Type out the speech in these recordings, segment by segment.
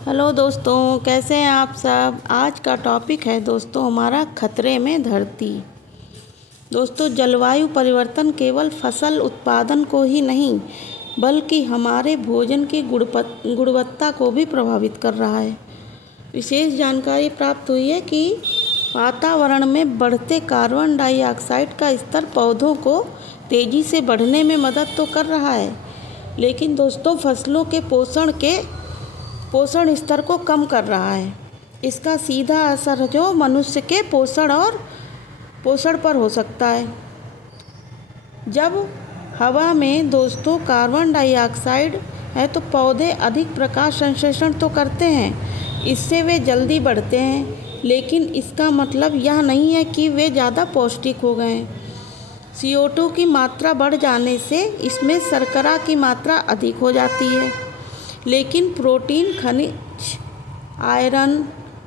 Hello दोस्तों, कैसे हैं आप सब। आज का टॉपिक है दोस्तों हमारा खतरे में धरती। दोस्तों, जलवायु परिवर्तन केवल फसल उत्पादन को ही नहीं बल्कि हमारे भोजन की गुणवत्ता को भी प्रभावित कर रहा है। विशेष जानकारी प्राप्त हुई है कि वातावरण में बढ़ते कार्बन डाइऑक्साइड का स्तर पौधों को तेज़ी से बढ़ने में मदद तो कर रहा है, लेकिन दोस्तों फसलों के पोषण स्तर को कम कर रहा है। इसका सीधा असर जो मनुष्य के पोषण पर हो सकता है। जब हवा में दोस्तों कार्बन डाइऑक्साइड है तो पौधे अधिक प्रकाश संश्लेषण तो करते हैं, इससे वे जल्दी बढ़ते हैं, लेकिन इसका मतलब यह नहीं है कि वे ज़्यादा पौष्टिक हो गए हैं। CO2 की मात्रा बढ़ जाने से इसमें शर्करा की मात्रा अधिक हो जाती है, लेकिन प्रोटीन, खनिज, आयरन,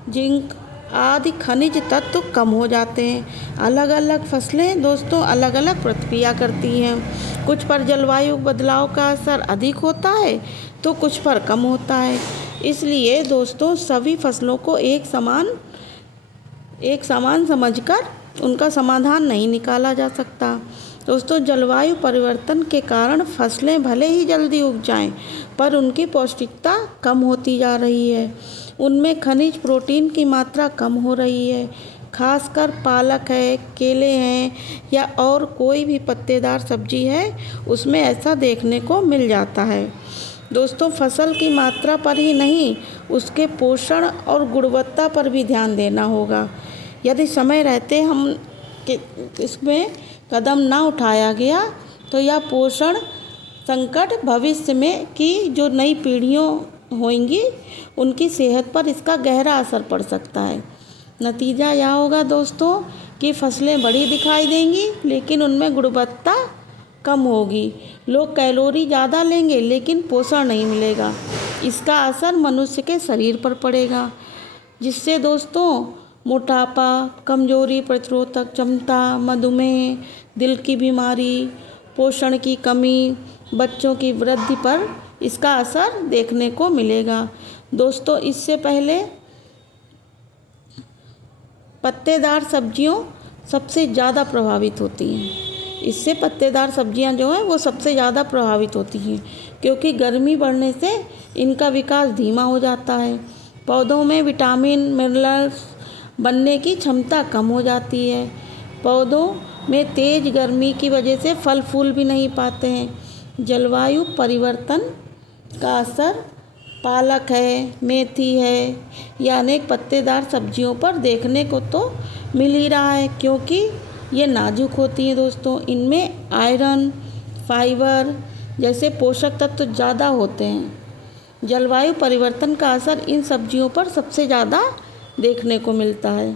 जिंक आदि खनिज तत्व कम हो जाते हैं। अलग अलग फसलें दोस्तों अलग अलग प्रतिक्रिया करती हैं। कुछ पर जलवायु बदलाव का असर अधिक होता है तो कुछ पर कम होता है। इसलिए दोस्तों सभी फसलों को एक समान समझकर उनका समाधान नहीं निकाला जा सकता। दोस्तों, जलवायु परिवर्तन के कारण फसलें भले ही जल्दी उग जाएं, पर उनकी पौष्टिकता कम होती जा रही है। उनमें खनिज, प्रोटीन की मात्रा कम हो रही है। खासकर पालक है, केले हैं या और कोई भी पत्तेदार सब्जी है, उसमें ऐसा देखने को मिल जाता है। दोस्तों, फसल की मात्रा पर ही नहीं, उसके पोषण और गुणवत्ता पर भी ध्यान देना होगा। यदि समय रहते हम इसमें कदम ना उठाया गया तो यह पोषण संकट भविष्य में की जो नई पीढ़ियों होंगी उनकी सेहत पर इसका गहरा असर पड़ सकता है। नतीजा यह होगा दोस्तों कि फसलें बड़ी दिखाई देंगी लेकिन उनमें गुणवत्ता कम होगी। लोग कैलोरी ज़्यादा लेंगे लेकिन पोषण नहीं मिलेगा। इसका असर मनुष्य के शरीर पर पड़ेगा, जिससे दोस्तों मोटापा, कमजोरी, प्रतिरोधक क्षमता, मधुमेह, दिल की बीमारी, पोषण की कमी, बच्चों की वृद्धि पर इसका असर देखने को मिलेगा। दोस्तों, इससे पहले पत्तेदार सब्जियों सबसे ज़्यादा प्रभावित होती हैं। इससे पत्तेदार सब्जियां जो हैं वो सबसे ज़्यादा प्रभावित होती हैं, क्योंकि गर्मी बढ़ने से इनका विकास धीमा हो जाता है। पौधों में विटामिन, मिनरल्स बनने की क्षमता कम हो जाती है। पौधों में तेज़ गर्मी की वजह से फल फूल भी नहीं पाते हैं। जलवायु परिवर्तन का असर पालक है, मेथी है या अनेक पत्तेदार सब्जियों पर देखने को तो मिल ही रहा है, क्योंकि ये नाजुक होती हैं दोस्तों। इनमें आयरन, फाइबर जैसे पोषक तत्व ज़्यादा होते हैं। जलवायु परिवर्तन का असर इन सब्जियों पर सबसे ज़्यादा देखने को मिलता है।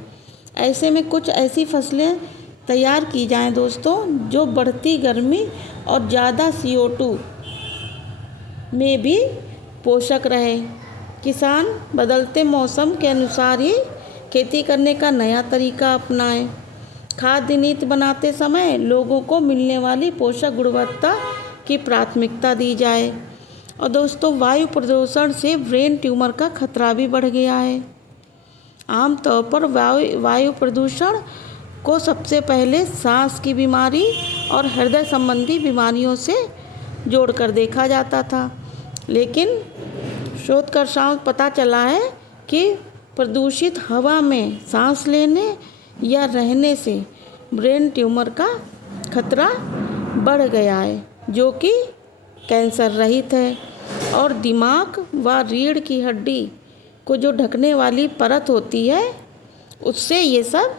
ऐसे में कुछ ऐसी फसलें तैयार की जाएं दोस्तों जो बढ़ती गर्मी और ज़्यादा CO2 में भी पोषक रहे। किसान बदलते मौसम के अनुसार ही खेती करने का नया तरीका अपनाएं। खाद्य नीति बनाते समय लोगों को मिलने वाली पोषक गुणवत्ता की प्राथमिकता दी जाए। और दोस्तों, वायु प्रदूषण से ब्रेन ट्यूमर का खतरा भी बढ़ गया है। आमतौर पर वायु प्रदूषण को सबसे पहले सांस की बीमारी और हृदय संबंधी बीमारियों से जोड़कर देखा जाता था, लेकिन शोधकर्ताओं को पता चला है कि प्रदूषित हवा में सांस लेने या रहने से ब्रेन ट्यूमर का खतरा बढ़ गया है, जो कि कैंसर रहित है। और दिमाग व रीढ़ की हड्डी को जो ढकने वाली परत होती है उससे ये सब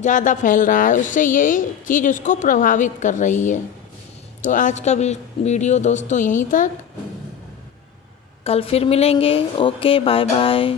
ज़्यादा फैल रहा है, उससे ये चीज़ उसको प्रभावित कर रही है। तो आज का वीडियो दोस्तों यहीं तक, कल फिर मिलेंगे। Okay, bye bye.